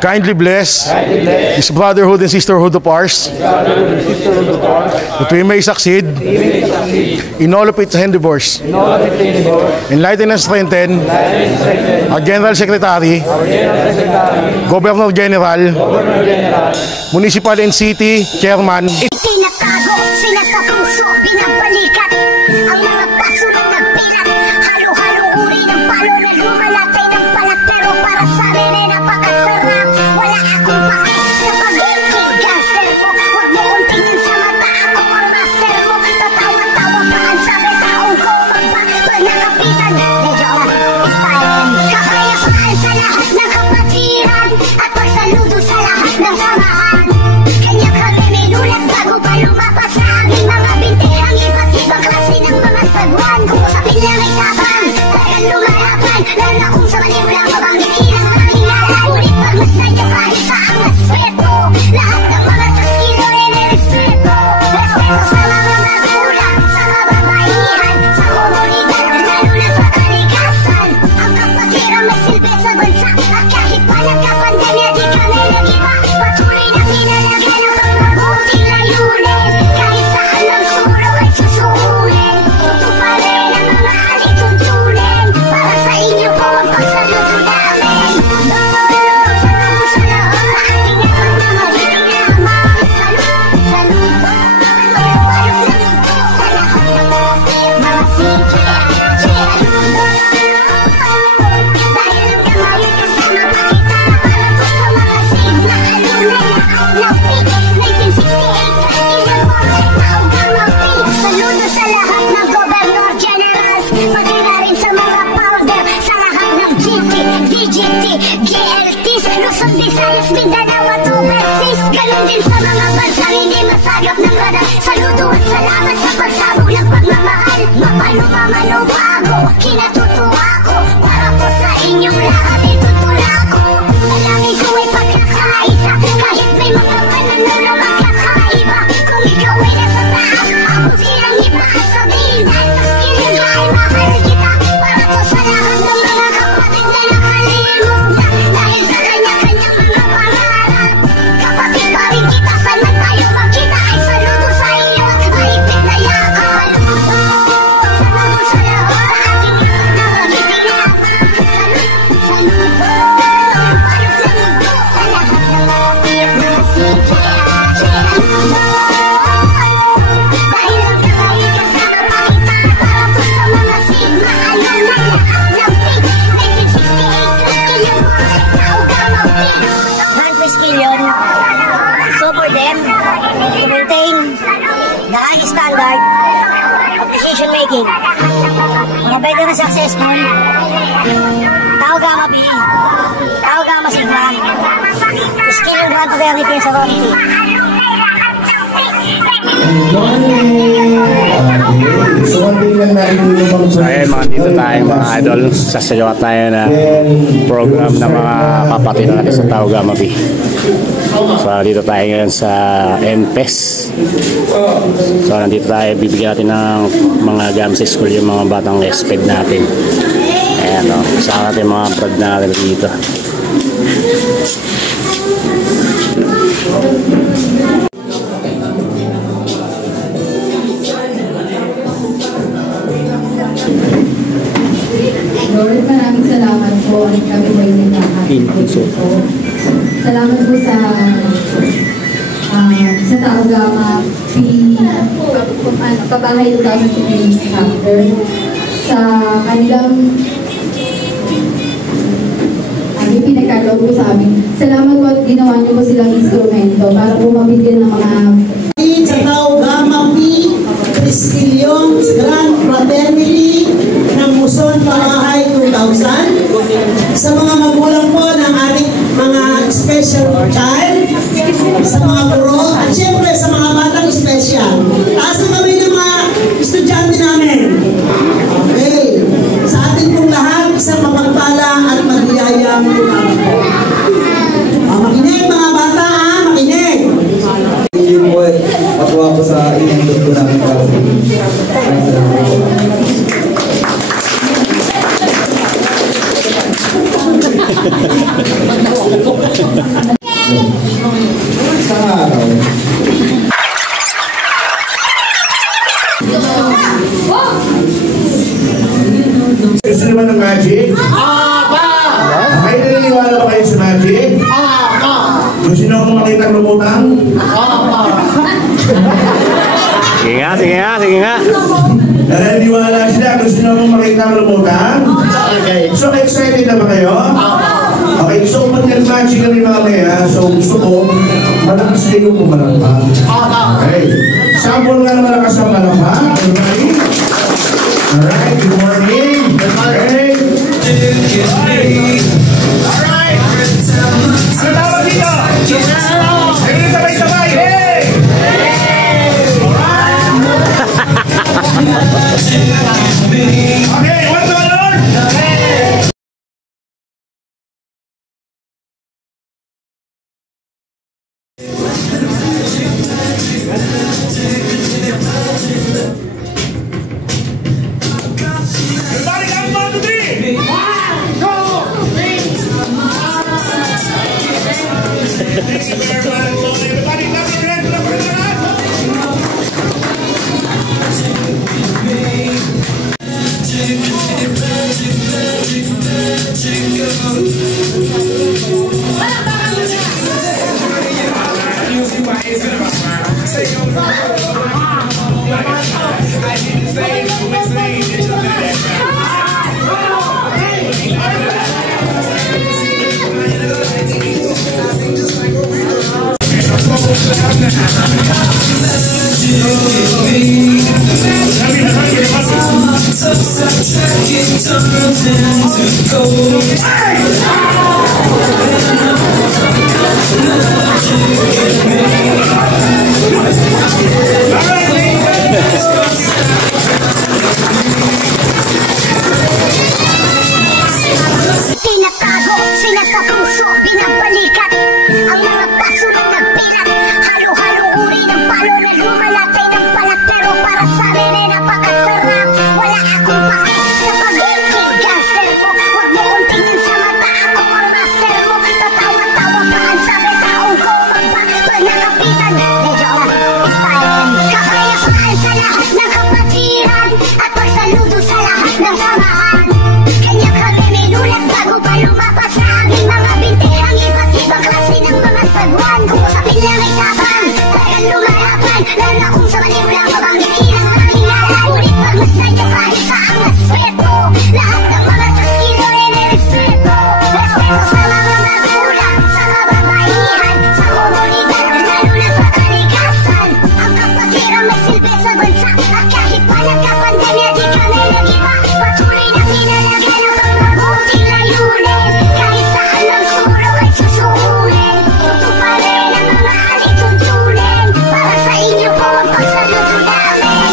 kindly bless this brotherhood and sisterhood of ours, that we may succeed in all of its endeavors. Enlighten and strengthen our General Secretary, Governor General, Municipal and City Chairman. Pinatago, sinatapuso, pinabalikat ang mga paso na nagpilat. Halo-halong uri ng palo na lumalatay ng palat, pero para sa amin ay napakasarap. Wala akong pake sa pag-ibig gangster mo. Huwag mo kong tingin sa mata, ako ang master mo. Tatawa-tawa pa ang sabi taong ko magbabal na kapitan. Medyo style. Kapayapaan sa lahat ng kapatiran at pagsaludo sa lahat ng samahan. Kanya kami may lulat bago pa lumapat sa aming mga binti. Ang iba't ibang klase ng mga sagwan. Kung usapin lang ay tapang, talagang lumalapan. Lalo na kung sa maliw lang mabanggit ang maraming lala. Ulit pagmasdan nyo kahit sa ang aspeto. Lahat ng mga taskilo ay may respeto. Respeto sa mga magulang, sa kababaihan, sa komunidad, lalo na sa kalikasan. Ang kapatiran may silbi sa bansa. At kahit pa nagkapandemya, di kami nag-iba. Patuloy na pinalagyan ang mabuting layunin. Kahit saan ang suro ay susuhunin. Tutuparin ang mga alituntunin. Para sa inyo po ang pagsaludo namin. Saludo sa lahat sa ating nagmamahiling na mga saludo. Palong-palong saludo sa lahat ng mga sikya. Dahil ang kamayon kasama pakita na para po sa mga sigma. Lapit 1968, ilan mo naugang mapit. Saludo sa lahat ng Governor Generals, pati na rin sa mga powder, sa lahat ng GT, DGT, GLTs, Luzon, Visayas, Mindanao at overseas. Ganon din sa mga bansang hindi masagap ng radar. Saludo at salamat sa pagsabog ng pagmamahal. Mapano bago, kinatutuwa ko. Para po sa inyong lahat itutula ko. Alangin ko ay pagkakaisa, kahit may mga pananaw na magkakaiba. Kung ikaw ay nasa taas, abutin ang iba at sabihin at maskiling dahil mahal kita. Para po sa lahat ng mga kapatid na nakalimot na dahil sa kanya-kanyang mga pangarap. Kapatid pa rin kita, saan man tayo magkita ay saludo sa iyo at mahigpit na yakap. Saludo sa lahat sa ating nakagiting na saludo. Palong saludo sa lahat ng mga sikya. Dahil ang kakain kasama pakita para po sa mga sigma. Alam na lampig 1968 Triskelion mo naugang mapit. Non-Triskelion, so for them to maintain the high standard of decision making. Mga better na successful, tao Gamma B, tao Gamma Sigma, Triskelion Grand Fraternity and Sorority. So ayun mga dito tayo mga idol, sasayaw tayo na program ng mga kapatid natin sa Tau Gamma B. So dito tayo ngayon sa NPES. So nandito tayo, bibigyan natin ng mga Gamsa School yung mga batang SPED natin. Ayan o, kasama natin mga brad natin dito. Lord, maraming salamat po at kami ay nagkakasip po. Salamat po sa Tau Gamma P Pabahay 2015 chapter sa kanilang pinagkaloob po sa amin. Salamat po at ginawa niyo po silang instrumento para po mabigyan ng mga sa Tau Gamma P Triskelion Grand Fraternity ng Muson Pabahay 2000, sa mga magulang po ng ating mga special child, sa mga guro, at syempre sa mga batang special. Taas na kami ng mga estudyante namin. Okay. Sa atin pong lahat, isang mapagpala at magiyayang umaga po. Makinig mga bata, makinig! Hindi po matuwa po sa inindot po namin kasi. makitang lumutang? Sige nga, sige nga, sige nga. Naniniwala sila, gusto nyo mong makitang lumutang? Okay. So, excited na ba kayo? Okay, so mag-magic kami mamaya. So, gusto ko, malakas kayo pumalakpak. Okay. Sample nga na malakas ang palakpak. Everybody? Alright, good morning. Good morning. Alright. Ano tawag dito? Ayun, sabay-sabay. Hey! Okay, what's going on? Everybody come on to me! 1, 2, 3! Thank you very much. Everybody clap your hands up for that. Tinatago, sinatapuso, pinabalikat ang mga paso na nagpilat. Halo-halo uri ng palo na lumalatay ng palat, pero para sa amin ay napakasarap. Wala akong pake sa pag-ibig gangster mo. Huwag mo kong tingin sa mata, ako ang master mo. Tatawa-tawa pa ang sabi taong ko. Pag nakapitan, medyo style. Kakayapaan sa lahat ng kapatiran at pagsaludo sa lahat ng samahan. Kanya kami may lulat bago pa lumapat sa aming mga binti. Ang iba't ibang klase ng mga sagwan. Kung usapin lang ay tapang, talagang lumalapan. Lalo na kung sa maliw lang mabanggit ang maraming lala. Ulit pag mas tayo kahit sa ang aspeto. Lahat ng mga taskilo ay may respeto. Respeto sa mga magulang, sa kababaihan, sa komunidad, lalo na sa kalikasan. Ang kapatiran may silbi sa bansa. At kahit pa nagkapandemya, di kami nag-iba. Patuloy na pinalagyan ang mabuting layunin. Kahit saan ng sulok ay susuulin. Tutuparin ang mga alituntunin. Para sa inyo po ang pagsaludo namin.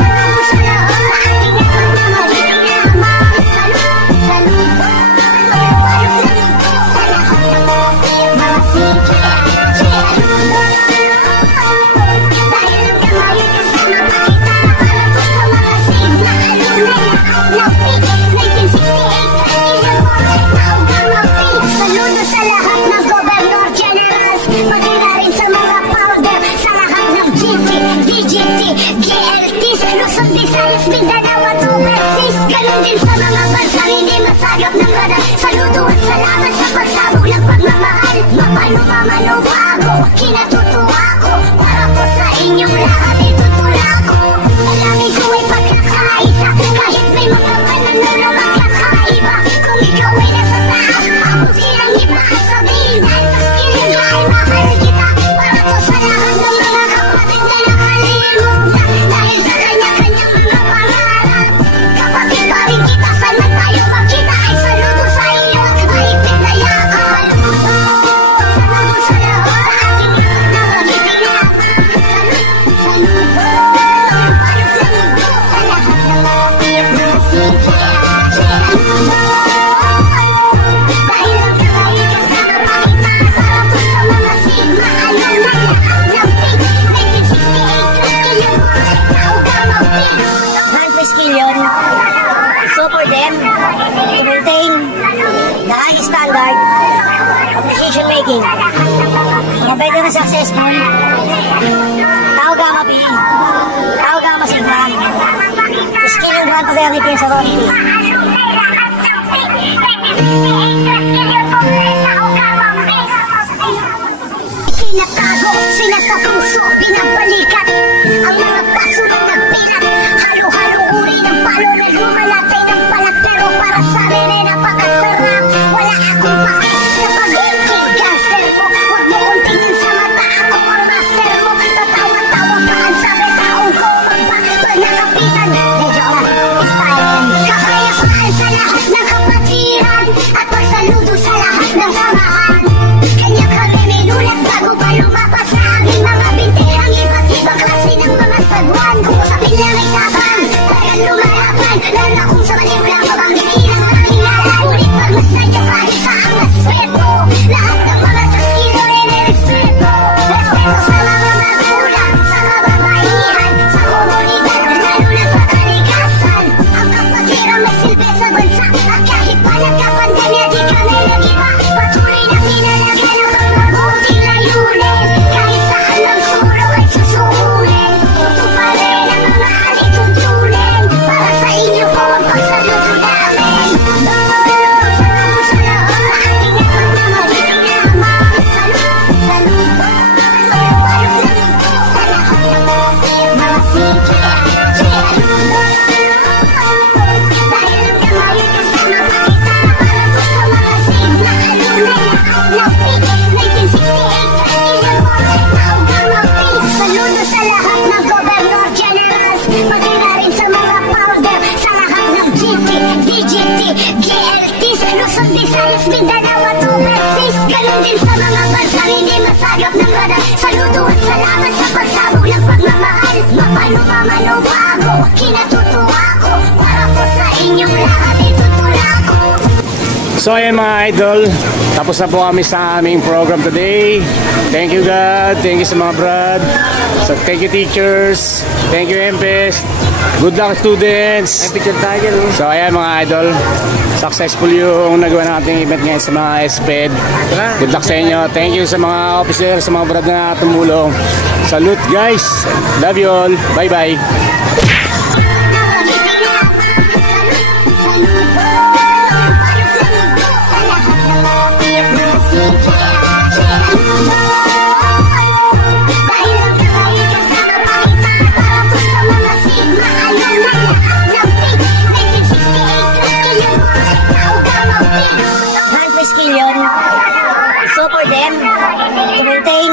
Saludo sa lahat sa ating nagmamahiling na mga saludo. Sa lahat ng mga sikya. Dahil ang kamayo kasama pakita na para po sa mga sigla. Lapit, 1968, ilang oras na ang gamapit. Saludo sa lahat ng Governor Generals, pati na rin sa mga powder, sa lahat ng GT, DGT, GLTs, Luzon, Visayas, Mindanao at overseas. Ganon din sa mga bansang hindi masagap ng radar. Saludo at salamat sa pagsabog ng pagmamahal. Mapano bago, kinatutuwa ko. Para po sa inyong lahat itutula ko. Alamin ko ay pagkakaisa, kahit may mga pananaw na magkakaiba. Kung ikaw ay nasa taas, mabuti ang iba ang sabihin. Maskiling ka ay mahal kita. Para po sa lahat ng mga kapatid na nakalimot na. Dahil sa kanya-kanyang mga pangarap. Kapatid pa rin kita, saan man tayo magkita. Ay saludo sa iyo at mahigpit na yakap. Saludo sa lahat sa ating mga nakagiting na. Saludo. So for them to maintain the high standard of decision making, mga better na successful, tao gama P, tao gama sigma, skill and one to reality sa reality. din sa mga bansang hindi masagap ng radar. Saludo at salamat sa pagsabog ng pagmamahal. Mapano bago, kinatutuwa ko. Para po sa inyong lahat, itutula ko. So ayan mga idol, tapos na po kami sa aming program today. Thank you God, thank you sa mga brad. So thank you teachers, thank you MPES. Good luck students. So ayan mga idol, successful yung nagawa nating event ngayon sa mga SPED. Good luck sa inyo. Thank you sa mga officer, sa mga brad na tumulong. Salute guys, love you all, bye bye. So for them to maintain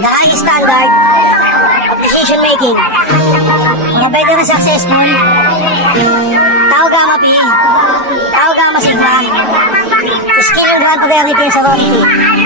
the high standard of decision making, mga better na successful, Tau Gamma Pi, Tau Gamma Sigma, skill and grant of their sorority.